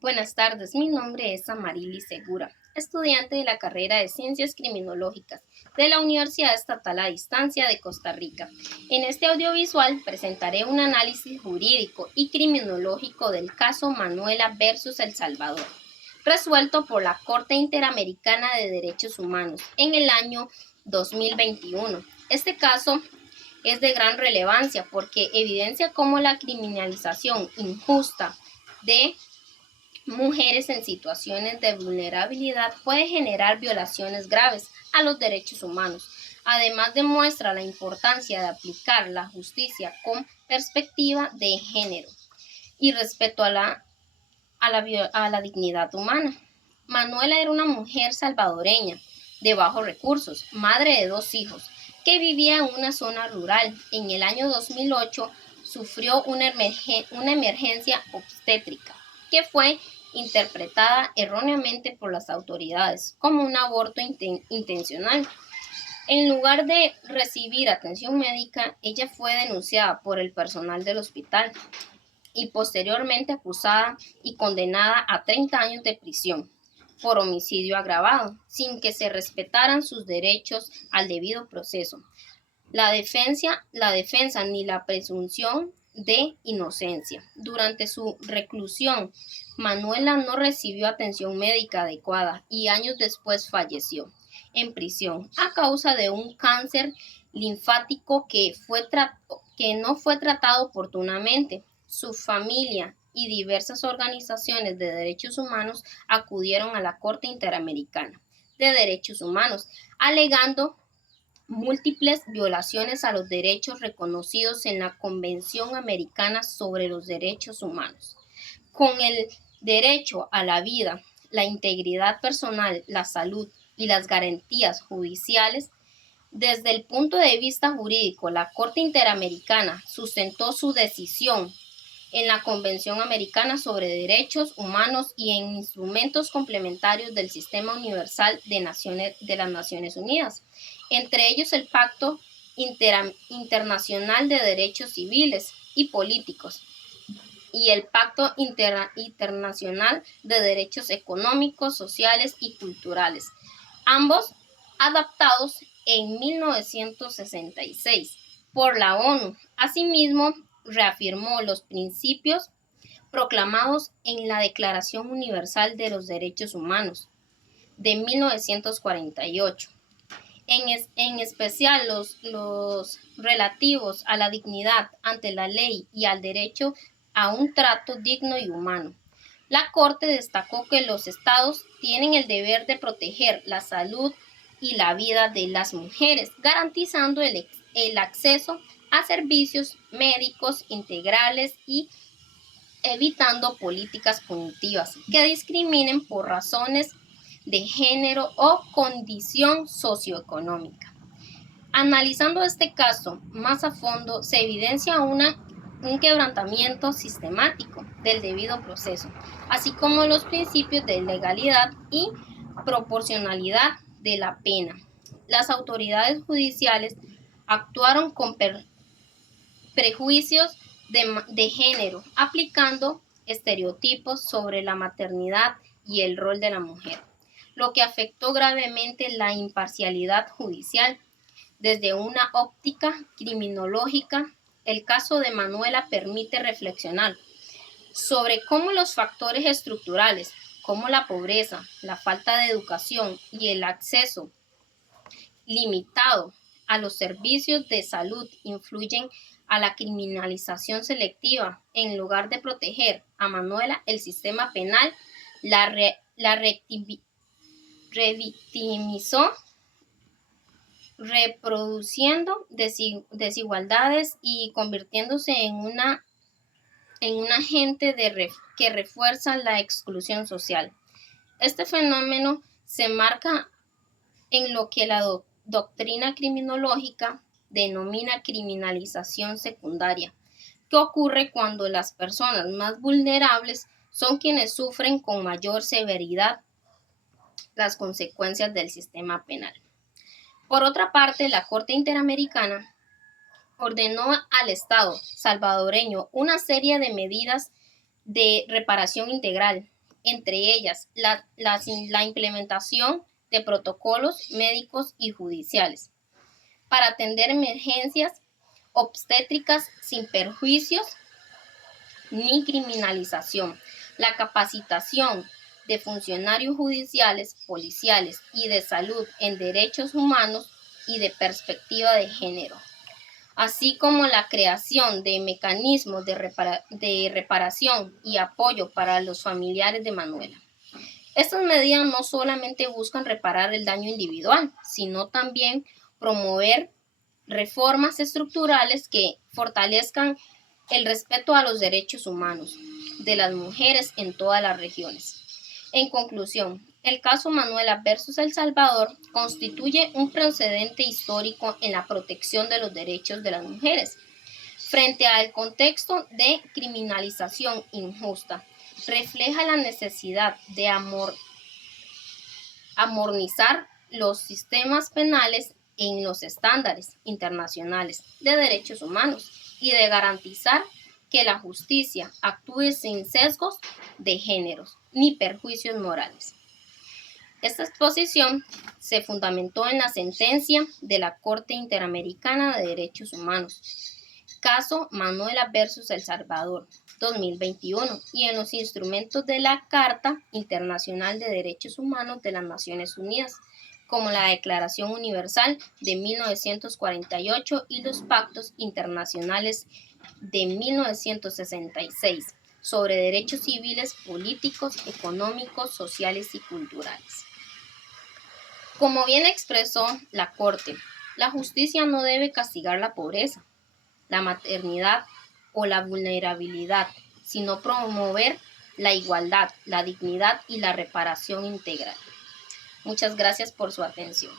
Buenas tardes, mi nombre es Amarili Segura, estudiante de la carrera de Ciencias Criminológicas de la Universidad Estatal a Distancia de Costa Rica. En este audiovisual presentaré un análisis jurídico y criminológico del caso Manuela versus El Salvador, resuelto por la Corte Interamericana de Derechos Humanos en el año 2021. Este caso es de gran relevancia porque evidencia cómo la criminalización injusta de mujeres en situaciones de vulnerabilidad puede generar violaciones graves a los derechos humanos. Además, demuestra la importancia de aplicar la justicia con perspectiva de género y respeto a la dignidad humana. Manuela era una mujer salvadoreña de bajos recursos, madre de 2 hijos, que vivía en una zona rural. En el año 2008 sufrió una emergencia obstétrica que fue interpretada erróneamente por las autoridades como un aborto intencional. En lugar de recibir atención médica, ella fue denunciada por el personal del hospital y posteriormente acusada y condenada a 30 años de prisión por homicidio agravado, sin que se respetaran sus derechos al debido proceso, la defensa ni la presunción de inocencia. Durante su reclusión, Manuela no recibió atención médica adecuada y años después falleció en prisión a causa de un cáncer linfático que no fue tratado oportunamente. Su familia y diversas organizaciones de derechos humanos acudieron a la Corte Interamericana de Derechos Humanos, alegando múltiples violaciones a los derechos reconocidos en la Convención Americana sobre los Derechos Humanos, con el derecho a la vida, la integridad personal, la salud y las garantías judiciales. Desde el punto de vista jurídico, la Corte Interamericana sustentó su decisión en la Convención Americana sobre Derechos Humanos y en instrumentos complementarios del Sistema Universal de las Naciones Unidas, entre ellos el Pacto Internacional de Derechos Civiles y Políticos y el Pacto Internacional de Derechos Económicos, Sociales y Culturales, ambos adaptados en 1966 por la ONU. Asimismo, reafirmó los principios proclamados en la Declaración Universal de los Derechos Humanos de 1948, en especial los relativos a la dignidad ante la ley y al derecho a un trato digno y humano. La Corte destacó que los Estados tienen el deber de proteger la salud y la vida de las mujeres, garantizando el acceso a servicios médicos integrales y evitando políticas punitivas que discriminen por razones de género o condición socioeconómica. Analizando este caso más a fondo, se evidencia un quebrantamiento sistemático del debido proceso, así como los principios de legalidad y proporcionalidad de la pena. Las autoridades judiciales actuaron con prejuicios de género, aplicando estereotipos sobre la maternidad y el rol de la mujer, lo que afectó gravemente la imparcialidad judicial. Desde una óptica criminológica, el caso de Manuela permite reflexionar sobre cómo los factores estructurales, como la pobreza, la falta de educación y el acceso limitado a los servicios de salud influyen a la criminalización selectiva. En lugar de proteger a Manuela, el sistema penal la revictimizó, reproduciendo desigualdades y convirtiéndose en un agente que refuerza la exclusión social. Este fenómeno se marca en lo que la doctrina criminológica denomina criminalización secundaria, que ocurre cuando las personas más vulnerables son quienes sufren con mayor severidad las consecuencias del sistema penal. Por otra parte, la Corte Interamericana ordenó al Estado salvadoreño una serie de medidas de reparación integral entre ellas la implementación de protocolos médicos y judiciales para atender emergencias obstétricas sin perjuicios ni criminalización, la capacitación de funcionarios judiciales, policiales y de salud en derechos humanos y de perspectiva de género, así como la creación de mecanismos de reparación y apoyo para los familiares de Manuela. Estas medidas no solamente buscan reparar el daño individual, sino también promover reformas estructurales que fortalezcan el respeto a los derechos humanos de las mujeres en todas las regiones. En conclusión, el caso Manuela versus El Salvador constituye un precedente histórico en la protección de los derechos de las mujeres frente al contexto de criminalización injusta. Refleja la necesidad de armonizar los sistemas penales en los estándares internacionales de derechos humanos y de garantizar que la justicia actúe sin sesgos de géneros ni perjuicios morales. Esta exposición se fundamentó en la sentencia de la Corte Interamericana de Derechos Humanos, caso Manuela versus El Salvador, 2021, y en los instrumentos de la Carta Internacional de Derechos Humanos de las Naciones Unidas, como la Declaración Universal de 1948 y los pactos internacionales de 1966 sobre derechos civiles, políticos, económicos, sociales y culturales. Como bien expresó la Corte, la justicia no debe castigar la pobreza, la maternidad o la vulnerabilidad, sino promover la igualdad, la dignidad y la reparación integral. Muchas gracias por su atención.